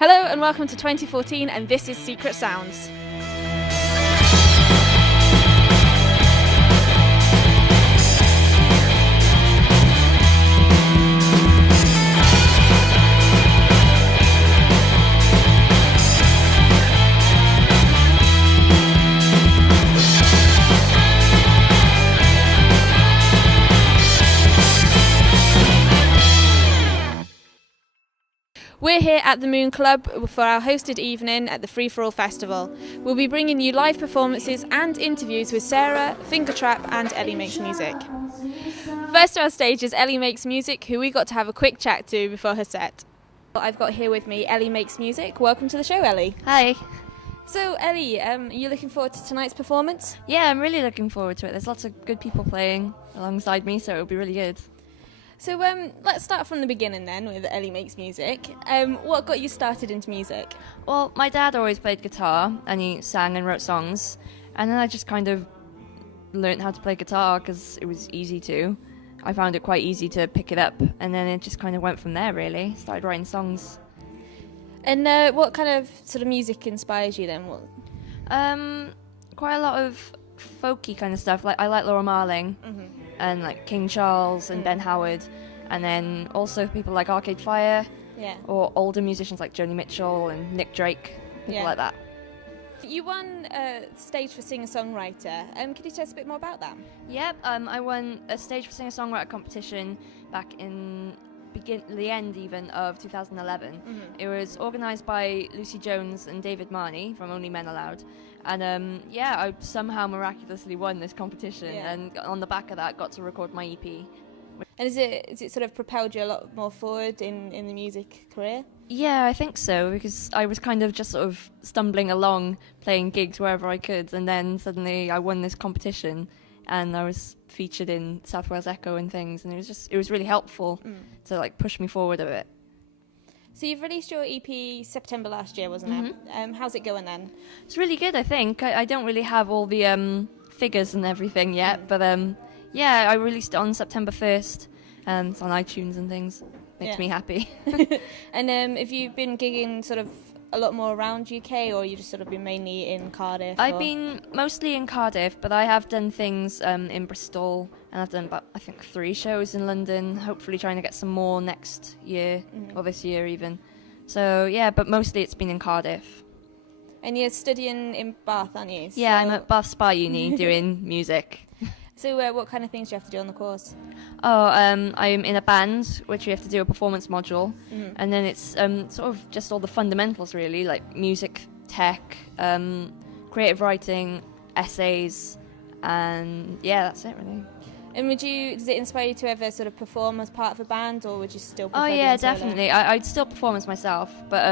Hello and welcome to 2014, and this is Secret Sounds. We're here at the Moon Club for our hosted evening at the Free For All Festival. We'll be bringing you live performances and interviews with Sera, Fingertrap and Ellie Makes Music. First to our stage is Ellie Makes Music, who we got to have a quick chat to before her set. I've got here with me Ellie Makes Music. Welcome to the show, Ellie. Hi. So Ellie, are you looking forward to tonight's performance? Yeah, I'm really looking forward to it. There's lots of good people playing alongside me, so it'll be really good. So let's start from the beginning then with Ellie Makes Music. What got you started into music? Well, my dad always played guitar and he sang and wrote songs, and then I just kind of learned how to play guitar because it was easy to. I found it quite easy to pick it up, and then it just kind of went from there really. Started writing songs. And what kind of sort of music inspires you then? Quite a lot of folky kind of stuff. Like I like Laura Marling. And like King Charles and Ben Howard, and then also people like Arcade Fire, or older musicians like Joni Mitchell and Nick Drake, people like that. You won a stage for singer-songwriter. Could you tell us a bit more about that? Yep, I won a stage for singer-songwriter competition back in the end even of 2011. It was organised by Lucy Jones and David Marnie from Only Men Allowed. And I somehow miraculously won this competition, and on the back of that got to record my EP. And is it sort of propelled you a lot more forward in the music career? Yeah, I think so, because I was kind of just sort of stumbling along playing gigs wherever I could, and then suddenly I won this competition and I was featured in South Wales Echo and things, and it was really helpful to like push me forward a bit. So you've released your EP September last year, wasn't it? How's it going then? It's really good, I think. I don't really have all the figures and everything yet, but I released it on September 1st. It's on iTunes and things. Makes me happy. And have you been gigging sort of a lot more around UK, or you just sort of been mainly in Cardiff? I've been mostly in Cardiff, but I have done things in Bristol, and I've done about, I think, 3 shows in London, hopefully trying to get some more next year, or this year even. So, yeah, but mostly it's been in Cardiff. And you're studying in Bath, aren't you? Yeah, I'm at Bath Spa Uni doing music. So what kind of things do you have to do on the course? I'm in a band, which we have to do a performance module, and then it's sort of just all the fundamentals really, like music, tech, creative writing, essays, and that's it really. And does it inspire you to ever sort of perform as part of a band, or would you still prefer Oh yeah, being solo? definitely. I'd still perform as myself, but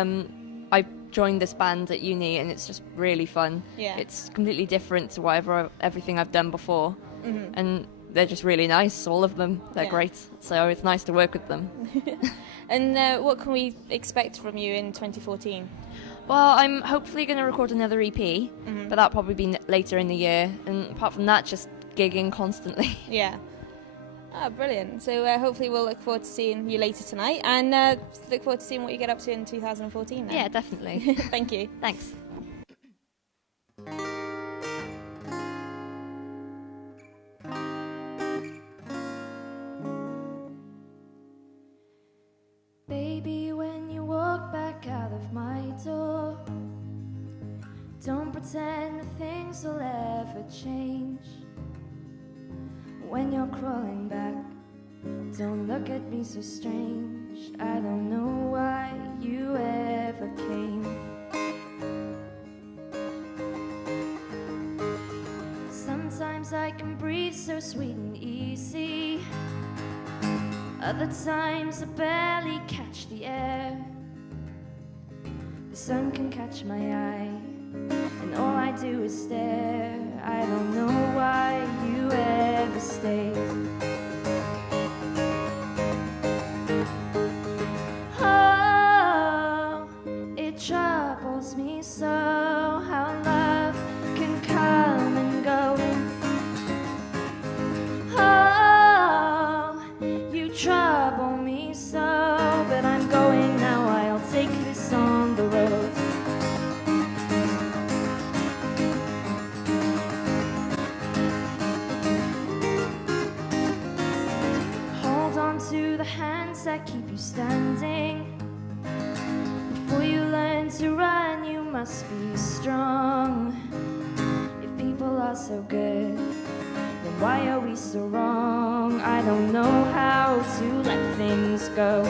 I joined this band at uni and it's just really fun. Yeah. It's completely different to everything I've done before. And they're just really nice, all of them. They're great, so it's nice to work with them. And what can we expect from you in 2014? Well, I'm hopefully going to record another EP, but that'll probably be later in the year. And apart from that, just gigging constantly. Yeah. Oh, brilliant. So hopefully we'll look forward to seeing you later tonight, and look forward to seeing what you get up to in 2014 then. Yeah, definitely. Thank you. Thanks. Baby, when you walk back out of my door, don't pretend that things will ever change. When you're crawling back, don't look at me so strange. I don't know why you ever came. Sometimes I can breathe so sweet and easy. Other times I barely catch the air. The sun can catch my eye, and all I do is stare. I don't know why you ever stayed. Oh, it troubles me so how love can come and go. Oh, you trouble me so, but I'm going now. I'll take this on the to run, you must be strong. If people are so good, then why are we so wrong? I don't know how to let things go.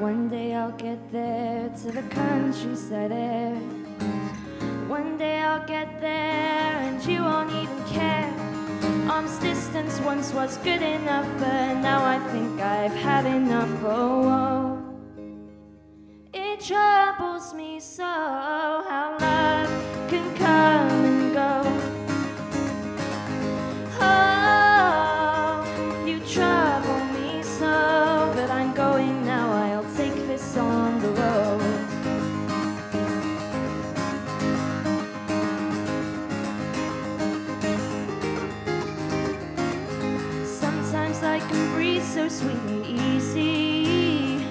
One day I'll get there, to the countryside air. One day I'll get there and you won't even care. Arm's distance once was good enough, but now I think I've had enough. Oh, oh. It troubles me so how love can come and go. Oh, you trouble me so, but I'm going now, I'll take this on the road. Sometimes I can breathe so sweet and easy,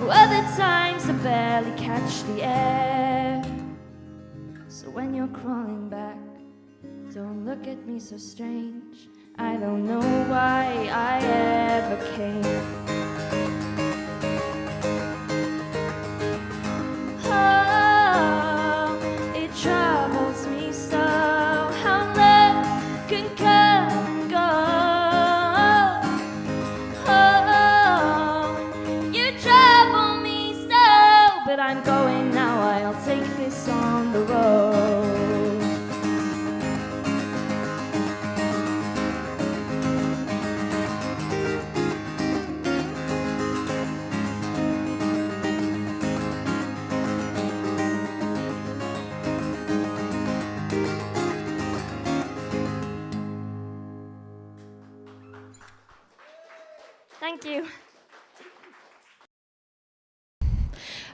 other times I barely catch the air. So when you're crawling back, don't look at me so strange. I don't know why I ever came. Oh, it troubles me so how love can come and go. Oh, you trouble me so, but I'm going now, I'll take this on the road. Thank you.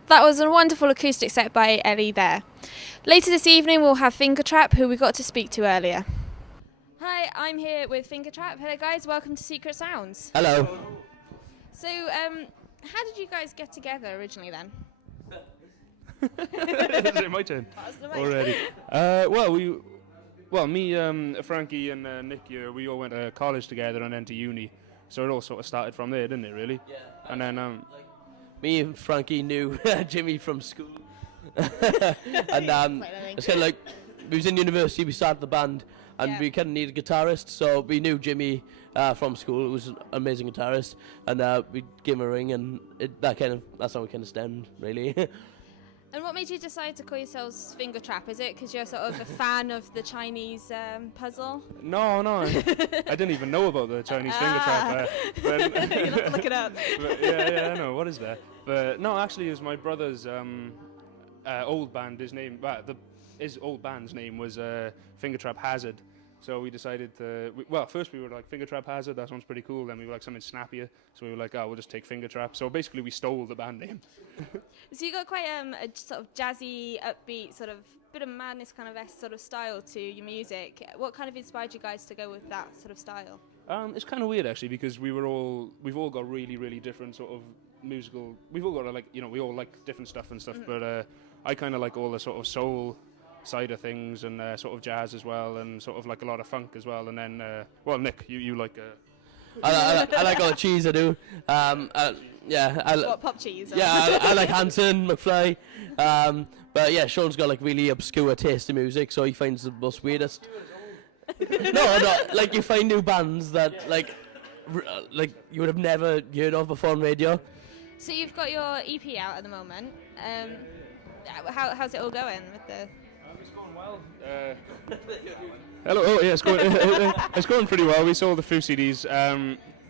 That was a wonderful acoustic set by Ellie there. Later this evening we'll have Fingertrap, who we got to speak to earlier. Hi, I'm here with Fingertrap. Hello guys, welcome to Secret Sounds. Hello. So, how did you guys get together originally then? Is it my turn already? Me, Frankie and Nick here, we all went to college together and then to uni. So it all sort of started from there, didn't it, really? Yeah. And then, Me and Frankie knew Jimmy from school. And it's kind of like, we was in university, we started the band, and we kind of needed a guitarist, so we knew Jimmy from school. It was an amazing guitarist, and we gave him a ring, and that's how we kind of stemmed, really. And what made you decide to call yourselves Fingertrap? Is it because you're sort of a fan of the Chinese puzzle? no, I didn't even know about the Chinese finger trap. You'll have to look it up. But yeah, I know, what is that? But no, actually it was my brother's old band, his old band's name was Fingertrap Hazard. So we decided first we were like Fingertrap Hazard, that sounds pretty cool. Then we were like something snappier, so we were like, we'll just take Fingertrap. So basically we stole the band name. So you got quite a sort of jazzy, upbeat, sort of bit of madness kind of sort of style to your music. What kind of inspired you guys to go with that sort of style? It's kind of weird actually, because we've all got really, really different sort of musical. We've all got we all like different stuff and stuff. But I kind of like all the sort of soul side of things and sort of jazz as well, and sort of like a lot of funk as well. And then, Nick, you like. I like all the cheese, I do. What, pop cheese? Yeah, I like Hanson, McFly. But yeah, Sean's got like really obscure taste in music, so he finds the most weirdest. No, like you find new bands that like you would have never heard of before on radio. So you've got your EP out at the moment. How's it all going with the? It's going well. Hello. Oh yeah, it's going pretty well. We sold a few CDs.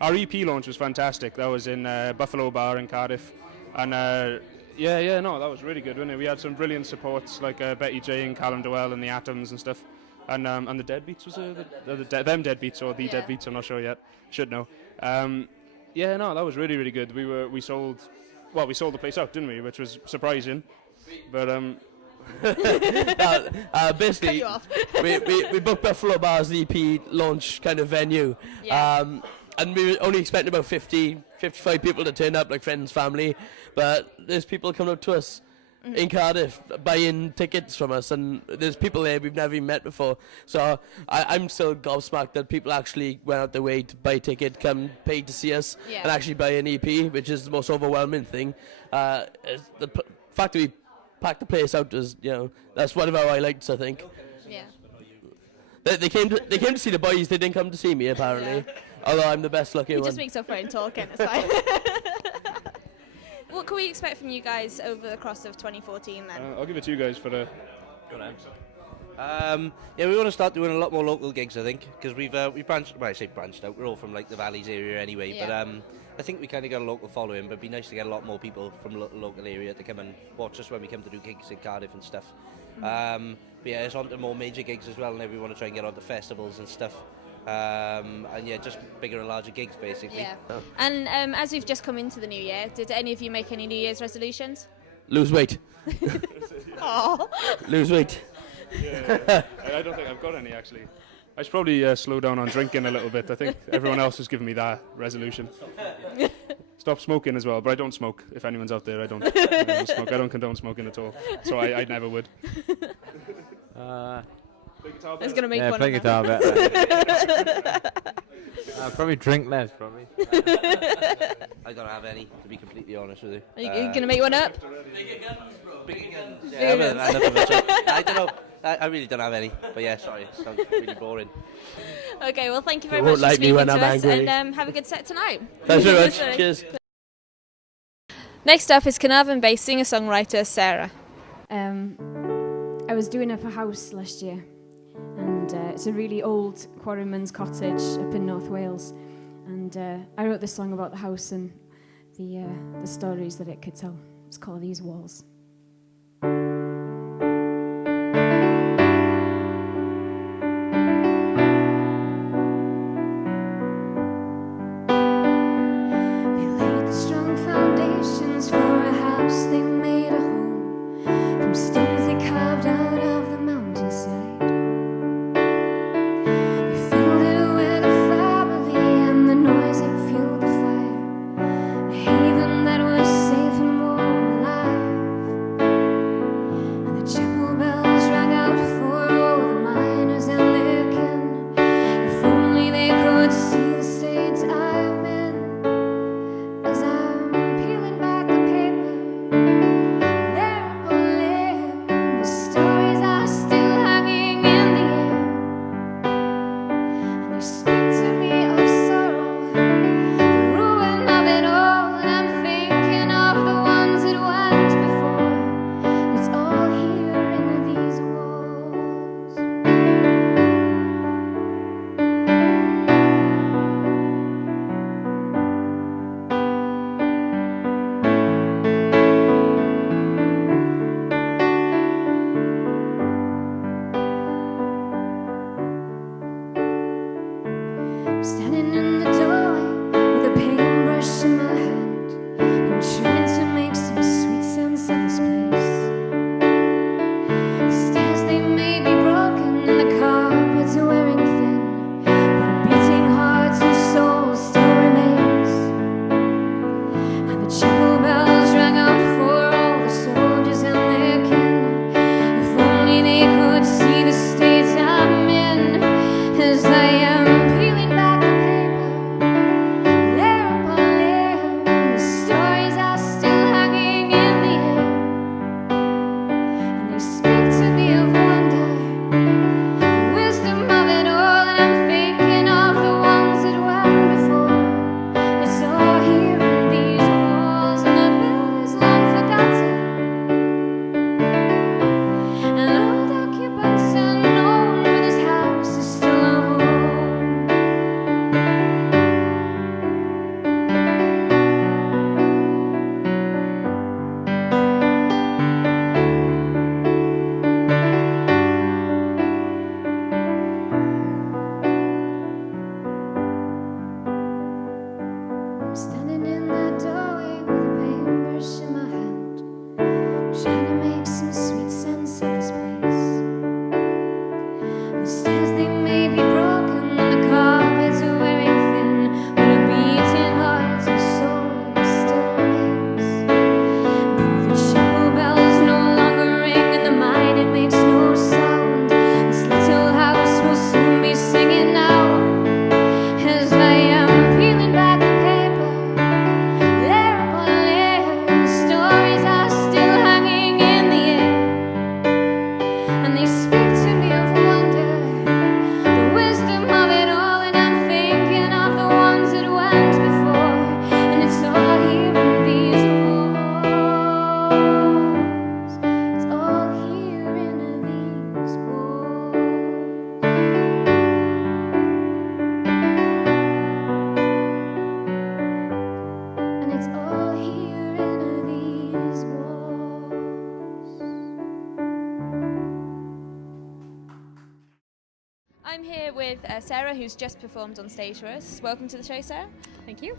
Our EP launch was fantastic. That was in Buffalo Bar in Cardiff, and that was really good, wasn't it? We had some brilliant supports like Betty J and Callum Dwell and the Atoms and stuff, and the Deadbeats was them Deadbeats or the Deadbeats. I'm not sure yet. Should know. That was really, really good. We sold the place out, didn't we? Which was surprising, but basically we booked Buffalo Bar as the EP launch kind of venue. And we were only expecting about 55 people to turn up, like friends, family, but there's people coming up to us in Cardiff buying tickets from us, and there's people there we've never even met before. So I'm still gobsmacked that people actually went out their way to buy a ticket, come pay to see us, Yeah. and actually buy an EP, which is the most overwhelming thing. Is the fact that we packed the place out is, that's one of our highlights, I think. Yeah. They came to see the boys. They didn't come to see me, apparently. Although I'm the best looking He one. just makes up for it in talking. It's fine. What can we expect from you guys over the course of 2014 then? I'll give it to you guys for the. Yeah, we want to start doing a lot more local gigs, I think, because we've branched. Well, I say branched out. We're all from like the Valleys area anyway, Yeah. but I think we kind of got a local following. But it'd be nice to get a lot more people from local area to come and watch us when we come to do gigs in Cardiff and stuff. But yeah, it's on to more major gigs as well, and we want to try and get on to festivals and stuff. And yeah, just bigger and larger gigs basically. Yeah. And as we've just come into the new year, did any of you make any New Year's resolutions? Lose weight. Oh. Lose weight. Yeah. I don't think I've got any actually. I should probably slow down on drinking a little bit. I think everyone else has given me that resolution. Stop smoking as well, but I don't smoke. If anyone's out there, I don't smoke. I don't condone smoking at all. So I never would. I was going to make one play of them. guitar better. Probably drink less, probably. I don't have any, to be completely honest with you. Are you going to make one up? Bigger guns. Bigger guns. I don't know. I really don't have any. But yeah, sorry. It sounds really boring. Okay, well, thank you very You much won't for like me speaking when to I'm us, angry. and have a good set tonight. Thanks very much. Sorry. Cheers. Next up is Carnarvon-based singer-songwriter Sera. I was doing up a house last year, and it's a really old quarryman's cottage up in North Wales, and I wrote this song about the house and the stories that it could tell. It's called These Walls. They laid the strong foundations for a house. They made a home from stones they carved out of the mountainside. They filled it with a family and the noise that fueled the fire, a haven that was safe and warm alive. and it's all here in these walls. I'm here with Sera, who's just performed on stage for us. Welcome to the show, Sera. Thank you.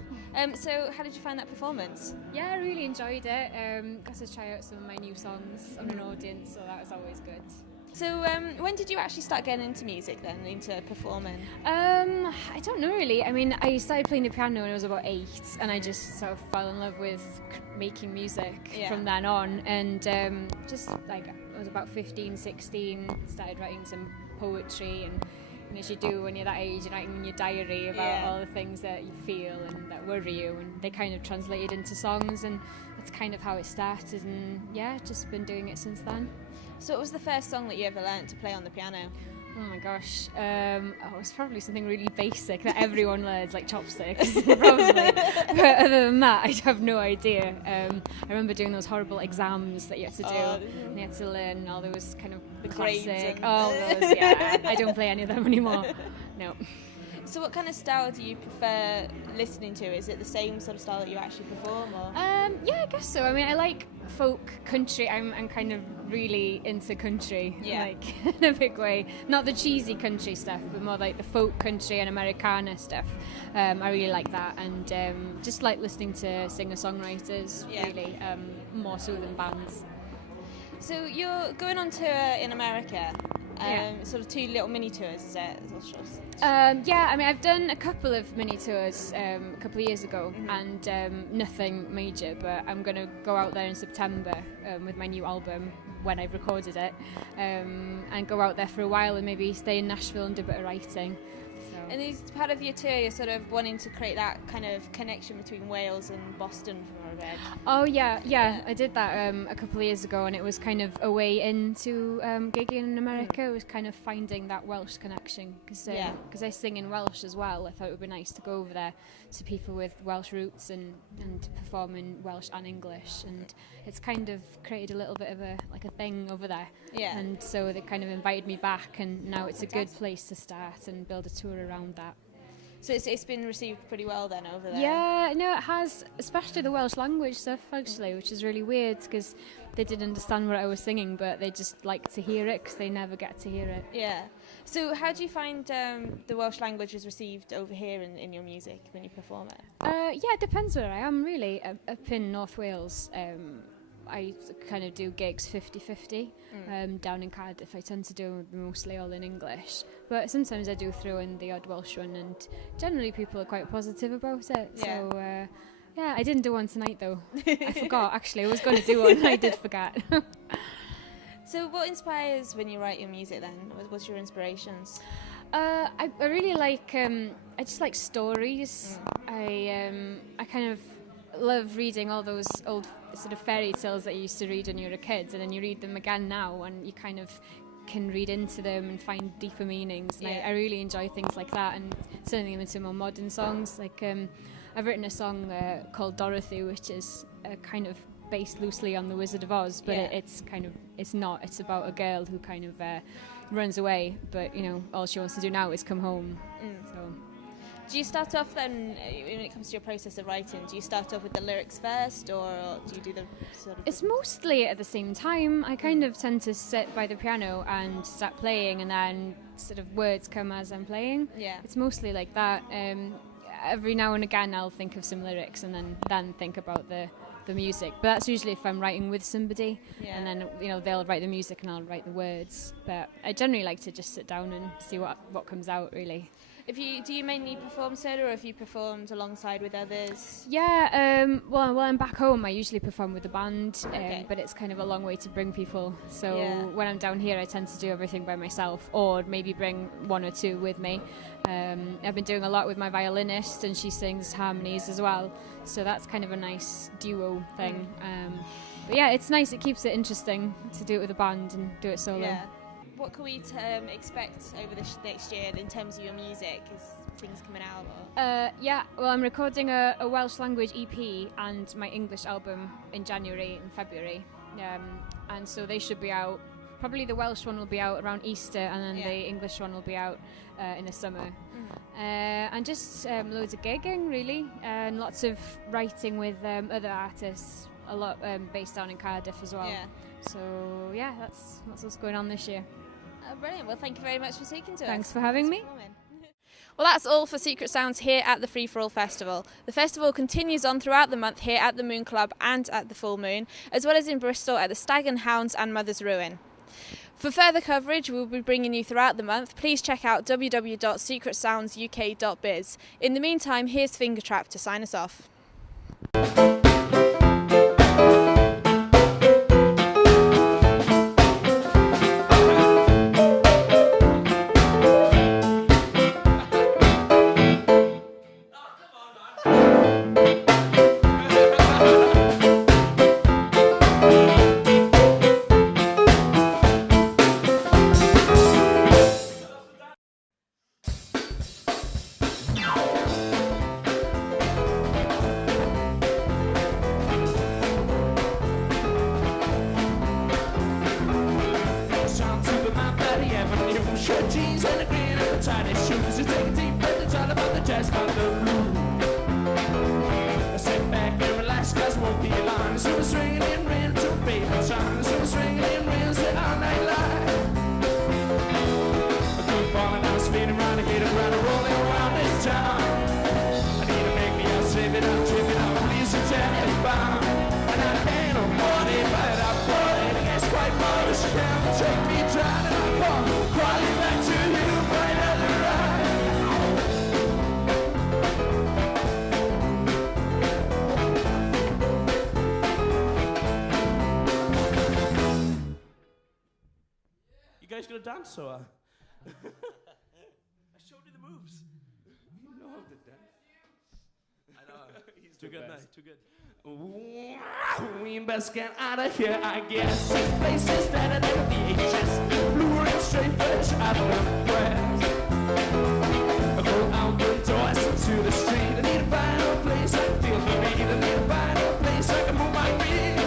So how did you find that performance? Yeah, I really enjoyed it. Got to try out some of my new songs on an audience, so that was always good. So when did you actually start getting into music then, into performing? I don't know really. I mean, I started playing the piano when I was about 8, and I just sort of fell in love with making music from then on. And just like I was about 15, 16, started writing some poetry, and as you do when you're that age, you're writing in your diary about all the things that you feel and that worry you, and they kind of translated into songs, and that's kind of how it started. And yeah, just been doing it since then. So what was the first song that you ever learnt to play on the piano? Oh my gosh, it was probably something really basic that everyone learns, like chopsticks, probably. But other than that, I have no idea. I remember doing those horrible exams that you had to do, and you had to learn all those kind of The classic. grades and- Oh, those, yeah. I don't play any of them anymore. No. So what kind of style do you prefer listening to? Is it the same sort of style that you actually perform, or? Yeah, I guess so. I mean, I like folk country. I'm kind of really into country, like in a big way. Not the cheesy country stuff, but more like the folk country and Americana stuff. I really like that, and just like listening to singer-songwriters, really, more so than bands. So you're going on tour in America. Sort of 2 little mini tours, is it? Yeah, I mean, I've done a couple of mini tours a couple of years ago, and nothing major, but I'm going to go out there in September with my new album when I've recorded it, and go out there for a while and maybe stay in Nashville and do a bit of writing. And is part of your tour, you're sort of wanting to create that kind of connection between Wales and Boston, from what I read? Oh yeah, I did that a couple of years ago, and it was kind of a way into gigging in America. It was kind of finding that Welsh connection, because I sing in Welsh as well. I thought it would be nice to go over there to people with Welsh roots and perform in Welsh and English, and it's kind of created a little bit of a thing over there. Yeah. And so they kind of invited me back, and now it's a good place to start and build a tour around that. So it's been received pretty well then over there? Yeah, no, it has, especially the Welsh language stuff, actually, which is really weird because they didn't understand what I was singing, but they just like to hear it because they never get to hear it. Yeah. So how do you find the Welsh language is received over here in your music when you perform it? Yeah, it depends where I am, really. Up in North Wales, I kind of do gigs 50-50. Down in Cardiff, I tend to do mostly all in English, but sometimes I do throw in the odd Welsh one, and generally people are quite positive about it. Yeah. So yeah, I didn't do one tonight though. I forgot, actually. I was going to do one, I did forget. So what inspires when you write your music then? What's your inspirations? I really like, I just like stories. I kind of love reading all those old sort of fairy tales that you used to read when you were a kid, and then you read them again now, and you kind of can read into them and find deeper meanings. And I really enjoy things like that, and turning them into more modern songs. Like I've written a song called Dorothy, which is kind of based loosely on The Wizard of Oz, but it's not. It's about a girl who kind of runs away, but all she wants to do now is come home. So. Do you start off then, when it comes to your process of writing, do you start off with the lyrics first, or do you do the sort of... It's mostly at the same time. I kind of tend to sit by the piano and start playing, and then sort of words come as I'm playing. Yeah. It's mostly like that. Every now and again I'll think of some lyrics and then think about the music. But that's usually if I'm writing with somebody, and then they'll write the music and I'll write the words. But I generally like to just sit down and see what comes out, really. Do you mainly perform solo, or have you performed alongside with others? Yeah, well, I'm back home, I usually perform with a band, but it's kind of a long way to bring people. So when I'm down here, I tend to do everything by myself, or maybe bring one or two with me. I've been doing a lot with my violinist, and she sings harmonies as well. So that's kind of a nice duo thing. But yeah, it's nice. It keeps it interesting to do it with a band and do it solo. Yeah. What can we expect over this next year in terms of your music? Is things coming out? Or? Yeah, well, I'm recording a Welsh language EP and my English album in January and February. And so they should be out probably the Welsh one will be out around Easter, and then Yeah. the English one will be out in the summer. And just loads of gigging, really, and lots of writing with other artists, a lot based down in Cardiff as well. Yeah. So yeah, that's what's going on this year. Brilliant. Well, thank you very much for speaking to us. Thanks for having me. Well, that's all for Secret Sounds here at the Free For All Festival. The festival continues on throughout the month here at the Moon Club and at the Full Moon, as well as in Bristol at the Stag and Hounds and Mother's Ruin. For further coverage we'll be bringing you throughout the month, please check out www.secretsoundsuk.biz. In the meantime, here's Fingertrap to sign us off. You guys gonna dance or? I showed you the moves. You know how to dance. I know. He's too good, mate. Too good. We best get out of here, I guess. This place is better than VHS. Blue and straight fish out of the press. I go out the doors into the street. I need to find a place I can feel the beat. I need to find a place I can move my feet.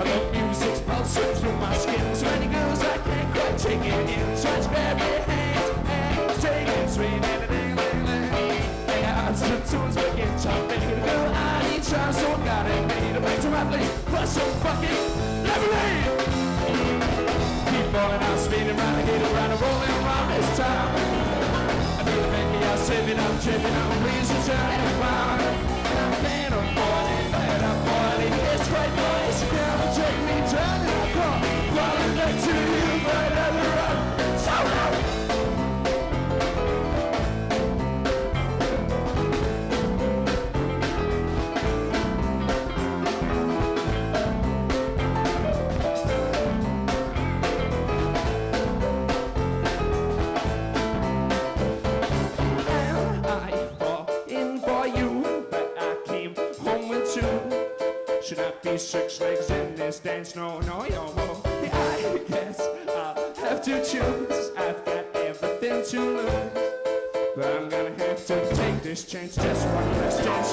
I love music's pulsing through my skin. So many girls I can't quite take it in. So I just grab your hands and take it sweet. Hang out to the tunes, begin chopping. Girl, I need time, so I got it made. I'm back to my place, plus some fucking lemonade. Keep falling out, speeding round, I get around and rolling around this town. I feel it make me out, saving up, tripping out, reasons I have found. And I'm playing on boiling, but I'm boiling. It's quite nice, come and take me down and I come crawling back to you, but another run. So loud. Should not be 6 legs in this dance, no, no, yo, whoa. I guess I'll have to choose. I've got everything to lose, but I'm gonna have to take this chance. Just one last chance.